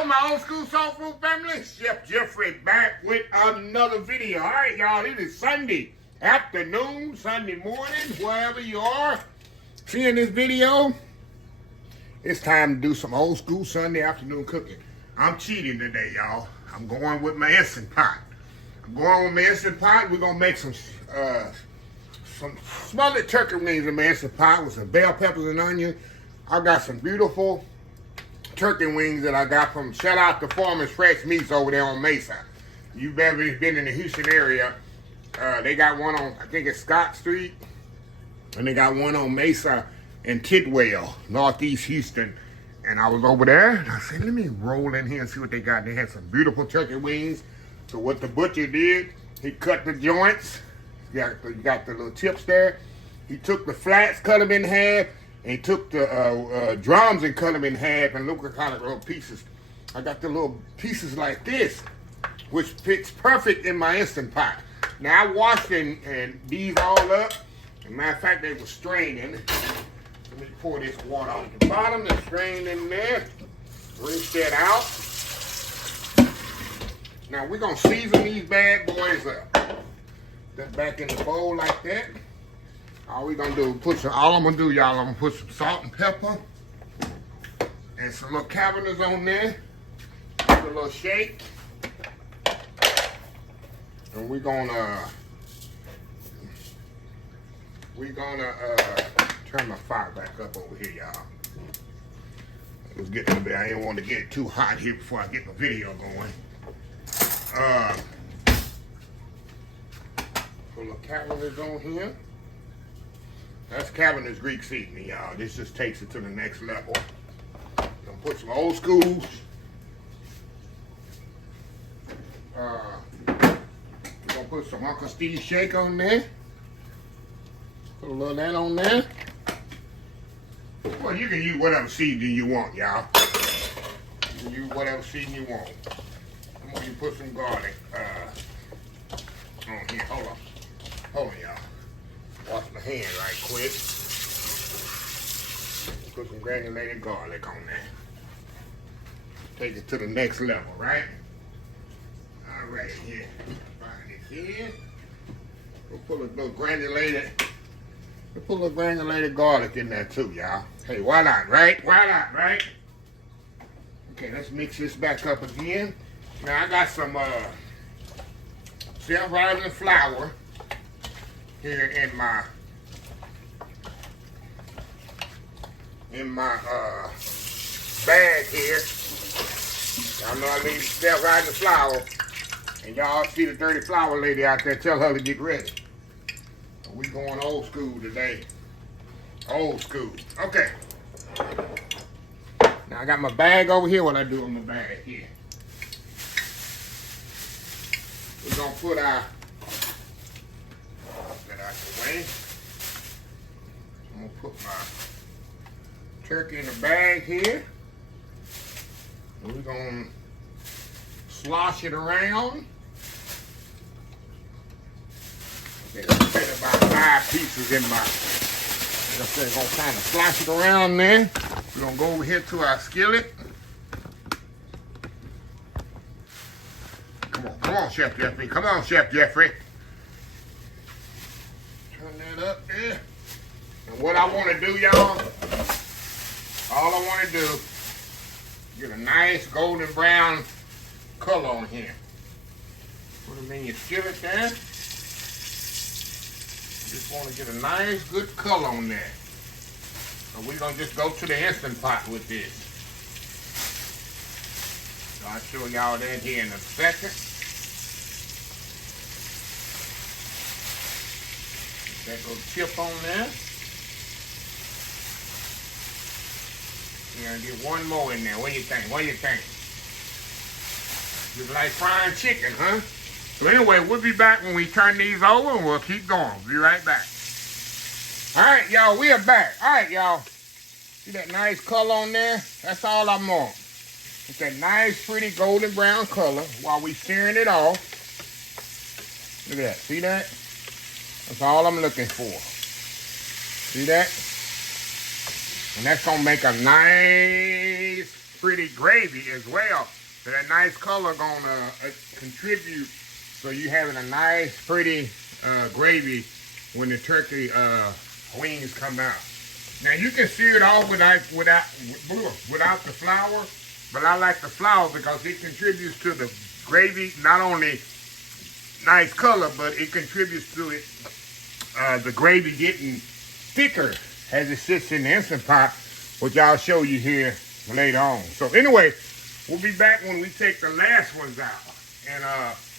Hello, my old school soul food family. Chef Jeffrey back with another video. All right, y'all, it is Sunday afternoon, Sunday morning, wherever you are seeing this video. It's time to do some old school Sunday afternoon cooking. I'm cheating today, y'all. I'm going with my Instant Pot. We're gonna make some smothered turkey wings in my Instant Pot with some bell peppers and onion. I got some beautiful turkey wings that I got from, shout out to Farmer's Fresh Meats over there on Mesa. You've ever been in the Houston area, they got one on, I think it's Scott Street, and they got one on Mesa in Tidwell, Northeast Houston. And I was over there, and I said, let me roll in here and see what they got. They had some beautiful turkey wings. So what the butcher did, he cut the joints. You got the little tips there. He took the flats, cut them in half, and he took the drums and cut them in half, and look what kind of little pieces. I got the little pieces like this, which fits perfect in my Instant Pot. Now I washed and these all up. As a matter of fact, they were straining. Let me pour this water on the bottom. They're strained in there. Rinse that out. Now we're gonna season these bad boys up. That back in the bowl like that. All we gonna do, all I'm gonna do, y'all, I'm gonna put some salt and pepper and some little cavenders on there. Give it a little shake. And we're gonna turn my fire back up over here, y'all. Let's get to the, I didn't want to get it too hot here before I get the video going. Put a little cavenders on here. That's Cavenders Greek seasoning, y'all. This just takes it to the next level. Gonna put some old schools. We're gonna put some Uncle Steve shake on there. Put a little of that on there. Well, you can use whatever seasoning you want, y'all. You can use whatever seasoning you want. I'm gonna put some garlic on here. Hold on, y'all. Wash my hand right quick. Put some granulated garlic on there. Take it to the next level, right? All right, here. Find it here. We'll put a little granulated garlic in there too, y'all. Hey, why not, right? Why not, right? Okay, let's mix this back up again. Now I got some self-rising flour here in my bag here. Y'all know I need self-rising flour, and y'all see the dirty flour lady out there. Tell her to get ready. We going old school today. Old school. Okay. Now I got my bag over here. What I do in my bag here? We're gonna put our that out the way. I'm gonna put my turkey in the bag here. And we're gonna slosh it around. Okay, let's fit about 5 pieces in my. Like I said, gonna kind of slosh it around there. We're gonna go over here to our skillet. Come on, Chef Jeffrey. Come on, Chef Jeffrey. Turn that up there. And what I want to do, y'all, all I want to do, get a nice golden brown color on here. Put them in your skillet there. Just want to get a nice, good color on there. So we're going to just go to the Instant Pot with this. So I'll show y'all that here in a second. That little chip on there. We're gonna get one more in there. What do you think? What do you think? Just like frying chicken, huh? So anyway, we'll be back when we turn these over, and we'll keep going. Be right back. All right, y'all, we are back. All right, y'all. See that nice color on there? That's all I'm on. It's that nice, pretty golden brown color while we searing it off. Look at that. See that? That's all I'm looking for. See that? And that's gonna make a nice pretty gravy as well. So that nice color gonna contribute. So you having a nice, pretty gravy when the turkey wings come out. Now you can sear it off without the flour, but I like the flour because it contributes to the gravy. Not only nice color, but it contributes to it the gravy getting thicker as it sits in the Instant Pot, which I'll show you here later on. So anyway, we'll be back when we take the last ones out, and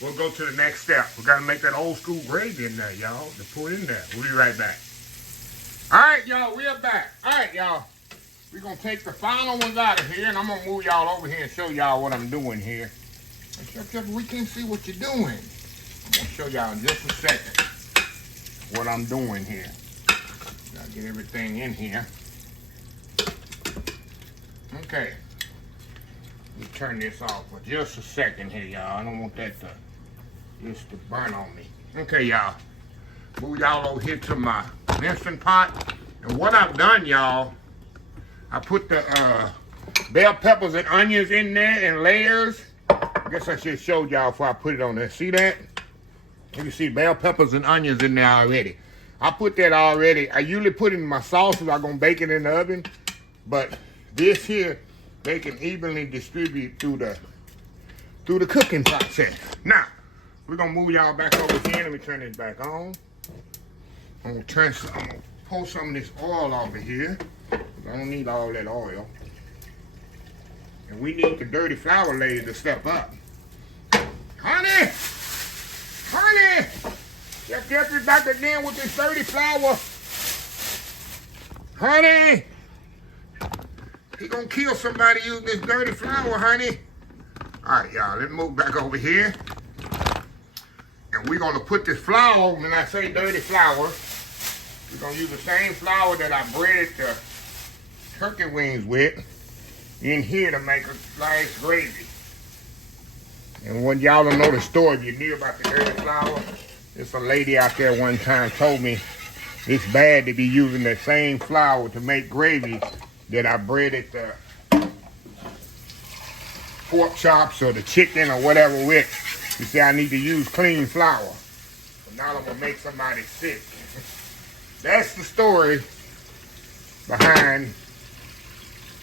we'll go to the next step. We gotta make that old school gravy in there, y'all, to put in there. We'll be right back. All right, y'all, we are back. All right, y'all, we're gonna take the final ones out of here, and I'm gonna move y'all over here and show y'all what I'm doing here. We can't see what you're doing. I'm gonna show y'all in just a second what I'm doing here. Gotta get everything in here. Okay. Let me turn this off for just a second here, y'all. I don't want that to burn on me. Okay, y'all. Move y'all over here to my Instant Pot. And what I've done, y'all, I put the bell peppers and onions in there in layers. I guess I should have showed y'all before I put it on there. See that? You can see bell peppers and onions in there already. I put that already. I usually put it in my sauces. I'm going to bake it in the oven. But this here, they can evenly distribute through the cooking process. Now, we're going to move y'all back over here. Let me turn this back on. I'm going to pull some of this oil off of here. I don't need all that oil. And we need the dirty flour layer to step up. Honey! Honey! Your Jeffrey's back again with this dirty flour. Honey! He gonna kill somebody using this dirty flour, honey. All right, y'all, let's move back over here. And we're gonna put this flour, when I say dirty flour, we're gonna use the same flour that I breaded the turkey wings with in here to make a nice gravy. And when y'all don't know the story, if you knew about the dirty flour, there's a lady out there one time told me it's bad to be using the same flour to make gravy that I breaded the pork chops or the chicken or whatever with. You see, I need to use clean flour. So now I'm gonna make somebody sick. That's the story behind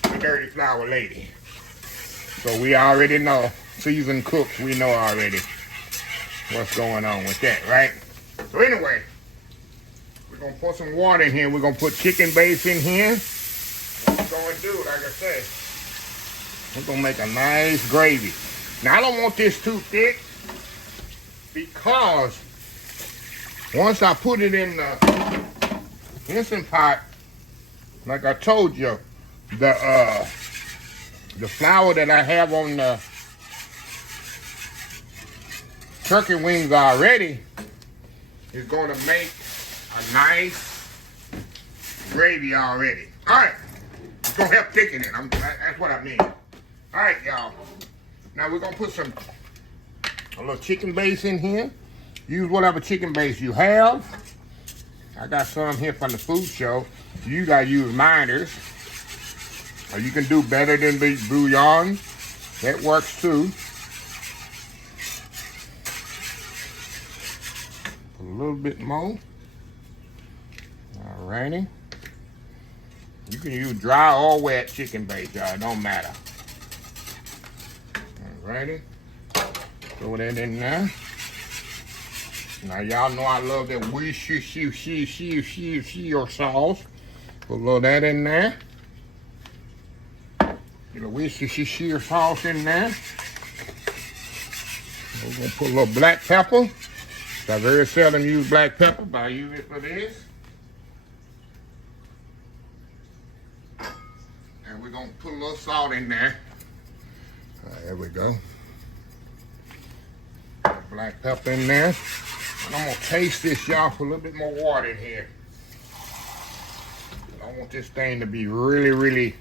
the dirty flour lady. So we already know, seasoned cooks, we know already what's going on with that, right? So anyway, we're gonna put some water in here. We're gonna put chicken base in here. What we're gonna do, like I said, we're gonna make a nice gravy. Now I don't want this too thick because once I put it in the Instant Pot, like I told you, the flour that I have on the turkey wings already is going to make a nice gravy already. All right, it's going to help thicken it. That's what I mean. All right, y'all. Now we're going to put a little chicken base in here. Use whatever chicken base you have. I got some here from the food show. You got to use Minders. Or you can do better than bouillon. That works too. A little bit more. Alrighty. You can use dry or wet chicken base, y'all. It don't matter. Alrighty. Throw that in there. Now y'all know I love that Worcestershire sauce. Put a little of that in there. Get a Worcestershire sauce in there. We're gonna put a little black pepper. I very seldom use black pepper, but I use it for this. And we're gonna put a little salt in there. All right, there we go. Black pepper in there. And I'm gonna taste this, y'all, for a little bit more water in here. I want this thing to be really, really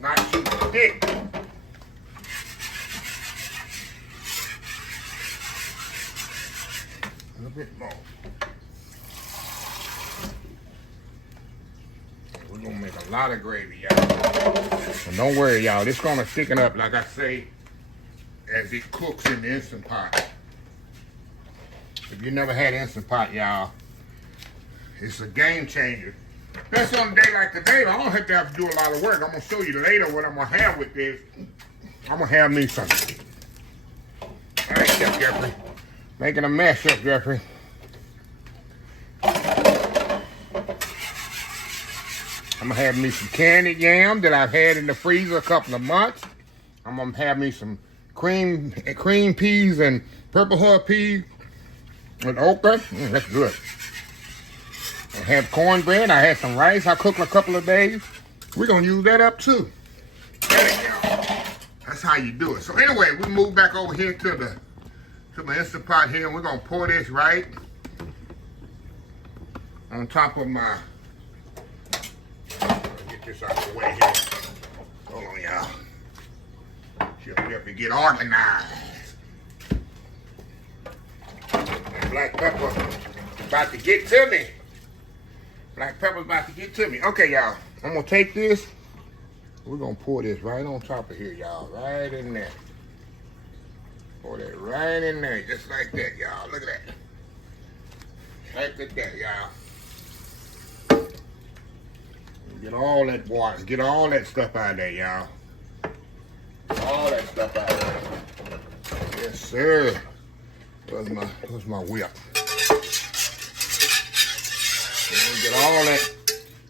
not too thick. A little bit more. We're gonna make a A lot of gravy, y'all. And don't worry, y'all. It's gonna thicken up, like I say, as it cooks in the Instant Pot. If you never had Instant Pot, y'all, it's a game changer. Especially on a day like today, I don't have to do a lot of work. I'm gonna show you later what I'm gonna have with this. I'm gonna have me some. All right, Chef Jeffrey. Making a mess, Chef Jeffrey. I'm gonna have me some candied yam that I've had in the freezer a couple of months. I'm gonna have me some cream peas and purple heart peas with okra. That's good. I have cornbread. I had some rice I cooked a couple of days. We're gonna use that up too. There you go. That's how you do it. So anyway, we move back over here to my Instant Pot here, and we're gonna pour this right on top of my. Get this out of the way here. Hold on, y'all. She'll have to get organized. That black pepper about to get to me. Black pepper's about to get to me. Okay, y'all. I'm gonna take this. We're gonna pour this right on top of here, y'all. Right in there. Pour that right in there, just like that, y'all. Look at that. Look at that, y'all. Get all that water. Get all that stuff out of there, y'all. All that stuff out of there. Yes, sir. Where's my whip? Get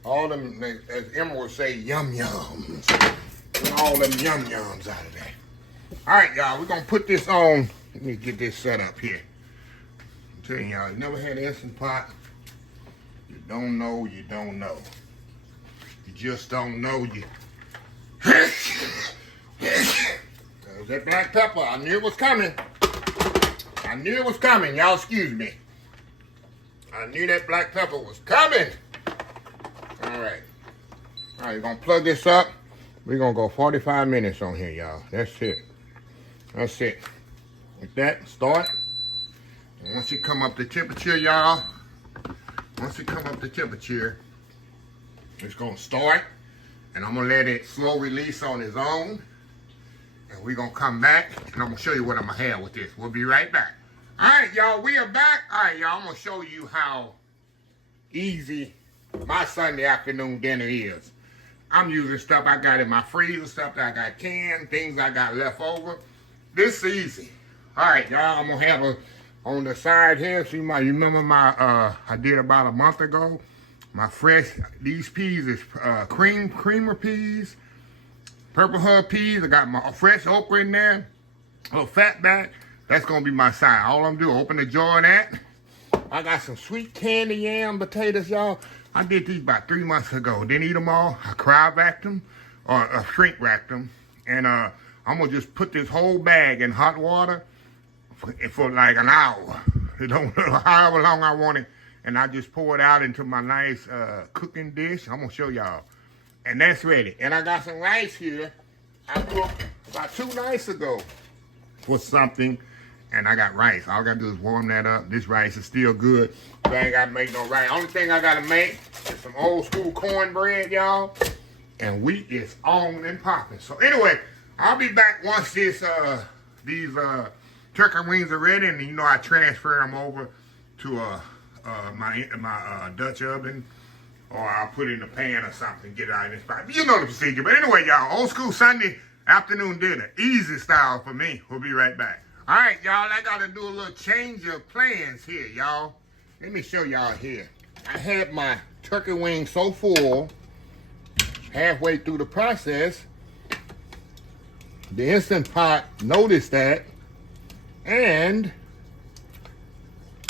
all them, as Emma would say, yum-yums. Get all them yum-yums out of there. All right, y'all, we're gonna put this on. Let me get this set up here. I'm telling y'all, you never had an Instant Pot. You don't know, you don't know. You just don't know you. There's that black pepper. I knew it was coming. I knew it was coming. Y'all excuse me. I knew that black pepper was coming. All right. All right, we're going to plug this up. We're going to go 45 minutes on here, y'all. That's it. That's it. With that, start. And once it come up to temperature, y'all, once it come up to temperature, it's going to start. And I'm going to let it slow release on its own. And we're going to come back, and I'm going to show you what I'm going to have with this. We'll be right back. All right, y'all, we are back. All right, y'all, I'm going to show you how easy my Sunday afternoon dinner is. I'm using stuff I got in my freezer, stuff that I got canned, things I got left over. This is easy. All right, y'all, I'm going to have on the side here, see you remember my, I did about a month ago, my fresh, these peas is creamer peas, purple heart peas. I got my fresh okra in there, a little fat back. That's going to be my side. All I'm doing, open the jar of that. I got some sweet candy yam potatoes, y'all. I did these about 3 months ago. Didn't eat them all. I cryovac them, or shrink wrapped them. And I'm going to just put this whole bag in hot water for like an hour. It don't however long I want it. And I just pour it out into my nice cooking dish. I'm going to show y'all. And that's ready. And I got some rice here. I cooked about 2 nights ago for something. And I got rice. All I got to do is warm that up. This rice is still good. So I ain't got to make no rice. Only thing I got to make is some old school cornbread, y'all. And wheat is on and popping. So anyway, I'll be back once these turkey wings are ready. And you know I transfer them over to my Dutch oven. Or I'll put it in a pan or something, get it out in this pot. You know the procedure. But anyway, y'all, old school Sunday afternoon dinner. Easy style for me. We'll be right back. All right, y'all, I got to do a little change of plans here, y'all. Let me show y'all here. I had my turkey wings so full, halfway through the process, the Instant Pot noticed that, and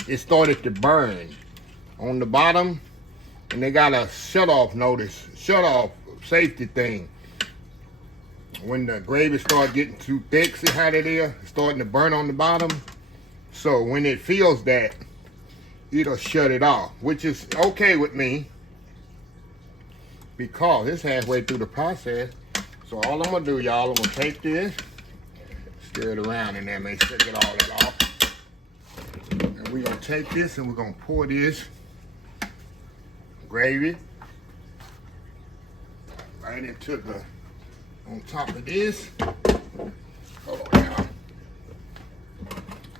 it started to burn on the bottom, and they got a shut-off notice, shut-off safety thing. When the gravy starts getting too thick, see how that is? It's starting to burn on the bottom. So when it feels that, it'll shut it off, which is okay with me because it's halfway through the process. So all I'm gonna do, y'all, I'm gonna take this, stir it around in there, make sure I get all that off. And we're gonna take this and we're gonna pour this gravy right into the, on top of this. Hold on, y'all.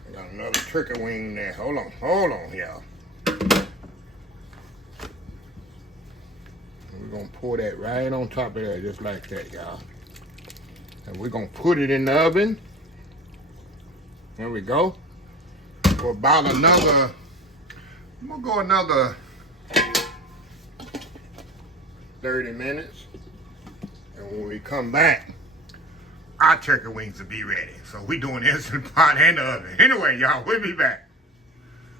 I got another turkey wing there. Hold on, y'all. We're gonna pour that right on top of there, just like that, y'all. And we're gonna put it in the oven. There we go. For about another, I'm gonna go another 30 minutes. And when we come back, our turkey wings will be ready. So we doing Instant Pot and the oven. Anyway, y'all, we'll be back.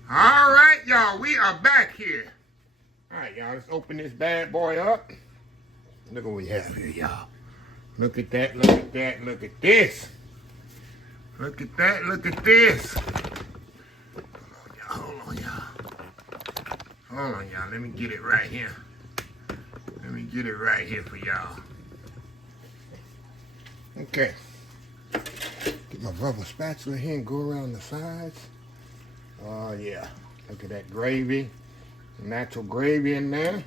All right, y'all, we are back here. All right, y'all, let's open this bad boy up. Look what we have here, y'all. Look at that, look at that, look at this. Look at that, look at this. Hold on, y'all. Hold on, y'all. Let me get it right here. Let me get it right here for y'all. Okay. Get my rubber spatula here and go around the sides. Oh, yeah. Look at that gravy. Natural gravy in there.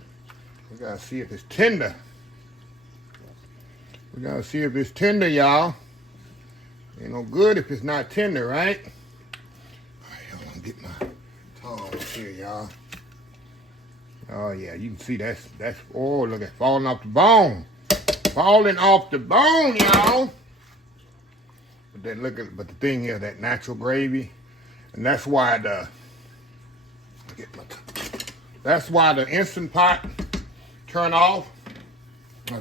We gotta see if it's tender. We gotta see if it's tender, y'all. Ain't no good if it's not tender, right? All right, hold on, get my tongs here, y'all. Oh yeah, you can see that's oh, look at falling off the bone. Falling off the bone, y'all. But then look at, but the thing here, that natural gravy, and that's why the Instant Pot turn off.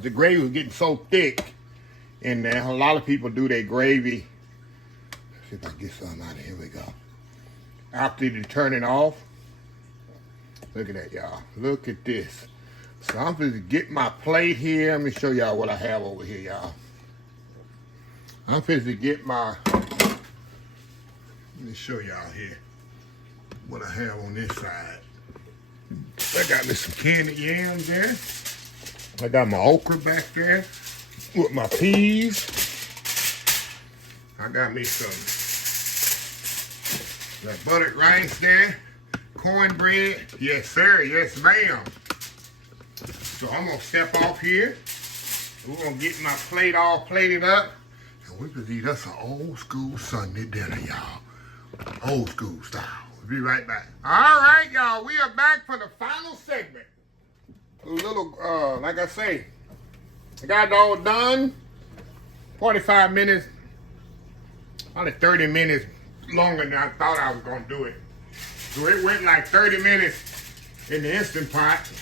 The gravy was getting so thick in there. A lot of people do their gravy. Let's see if I can get some out of here. Here we go. After you turn it off. Look at that, y'all. Look at this. So I'm going to get my plate here. Let me show y'all what I have over here, y'all. I'm going to get my, let me show y'all here what I have on this side. I got me some candied yams there. I got my okra back there with my peas. I got me some that buttered rice there. Cornbread. Yes, sir. Yes, ma'am. So I'm going to step off here. We're going to get my plate all plated up. And we can eat us an old school Sunday dinner, y'all. Old school style. We'll be right back. All right, y'all. We are back for the final segment. A little, like I say, I got it all done. 45 minutes, only 30 minutes longer than I thought I was going to do it. So it went like 30 minutes in the Instant Pot.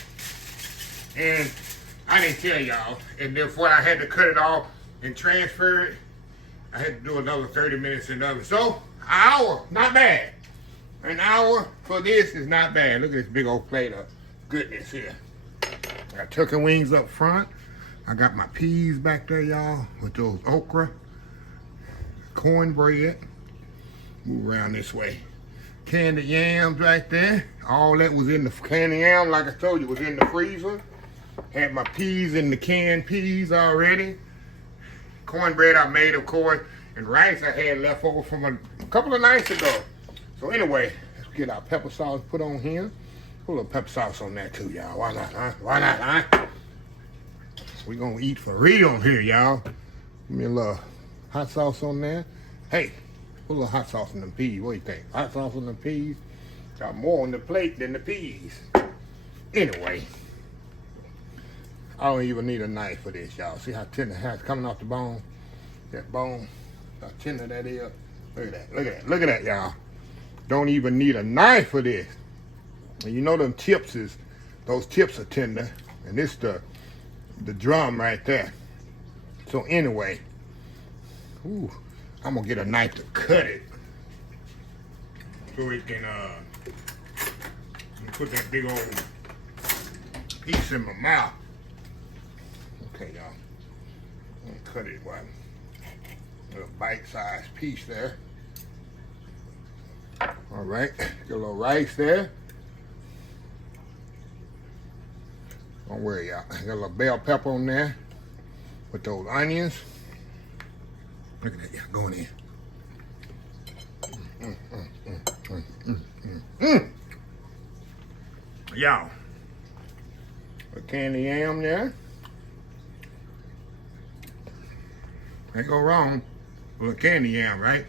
And I didn't tell y'all. And therefore I had to cut it off and transfer it. I had to do another 30 minutes in the oven. So, an hour, not bad. An hour for this is not bad. Look at this big old plate of goodness here. I got turkey wings up front. I got my peas back there, y'all, with those okra. Cornbread. Move around this way. Candied yams right there. All that was in the candied yam, like I told you, was in the freezer. Had my peas in the canned peas already. Cornbread I made, of course, and rice I had left over from a couple of nights ago. So anyway, let's get our pepper sauce put on here. Put a little pepper sauce on that too, y'all. Why not, huh? Why not, huh? We gonna eat for real here, y'all. Give me a little hot sauce on there. Hey, put a little hot sauce on them peas. What do you think? Hot sauce on them peas? Got more on the plate than the peas. Anyway, I don't even need a knife for this, y'all. See how tender it's coming off the bone? That bone, how tender that is. Look at that, look at that, look at that, y'all. Don't even need a knife for this. And you know them tips is, those tips are tender. And this the drum right there. So anyway, ooh, I'm gonna get a knife to cut it. So we can put that big old piece in my mouth. Okay, y'all. I'm gonna cut it one. A little bite-sized piece there. All right, get a little rice there. Don't worry, y'all. Got a little bell pepper on there with those onions. Look at that, y'all, going in. Y'all, a candy yam there. Can't go wrong with a candy yam, right?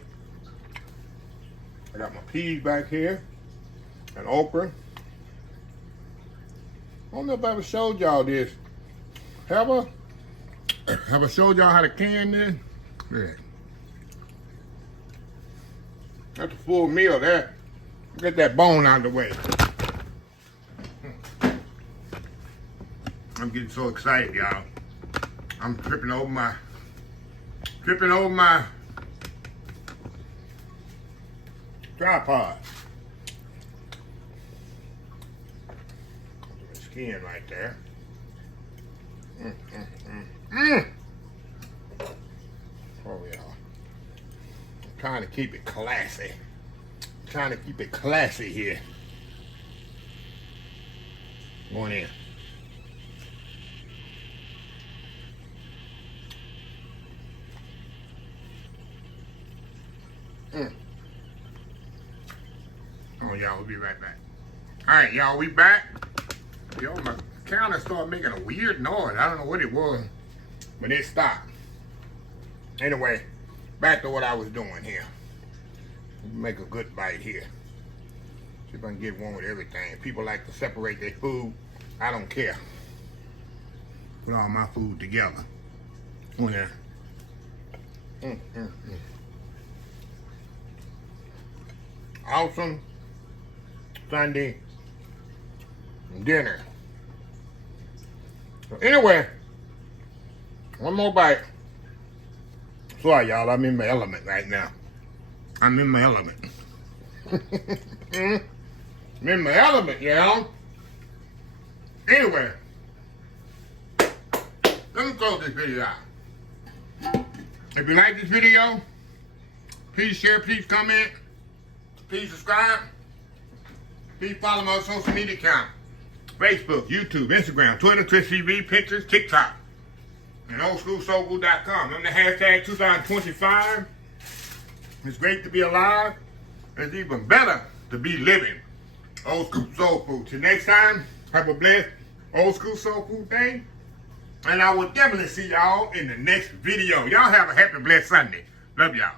I got my peas back here and okra. I don't know if I ever showed y'all this. Have I showed y'all how to can this? Yeah. That's a full meal there. Get that bone out of the way. I'm getting so excited, y'all. I'm tripping over my tripod. The skin right there. Oh, y'all. I'm trying to keep it classy. Trying to keep it classy here. Going in. Oh, y'all, we'll be right back. All right, y'all, we back. Yo, my counter started making a weird noise. I don't know what it was, but it stopped. Anyway, back to what I was doing here. Make a good bite here. See if I can get one with everything. People like to separate their food. I don't care. Put all my food together. On there. Awesome Sunday dinner. So anyway, one more bite. Sorry, y'all. I'm in my element right now. I'm in my element. I'm in my element, y'all. Anyway, let me close this video out. If you like this video, please share, please comment, please subscribe, please follow my social media account. Facebook, YouTube, Instagram, Twitter, Twitch TV, Pinterest, TikTok, and oldschoolsoulfood.com. I'm the hashtag 2025. It's great to be alive. It's even better to be living. Old School Soul Food. Till next time, have a blessed Old School Soul Food day. And I will definitely see y'all in the next video. Y'all have a happy, blessed Sunday. Love y'all.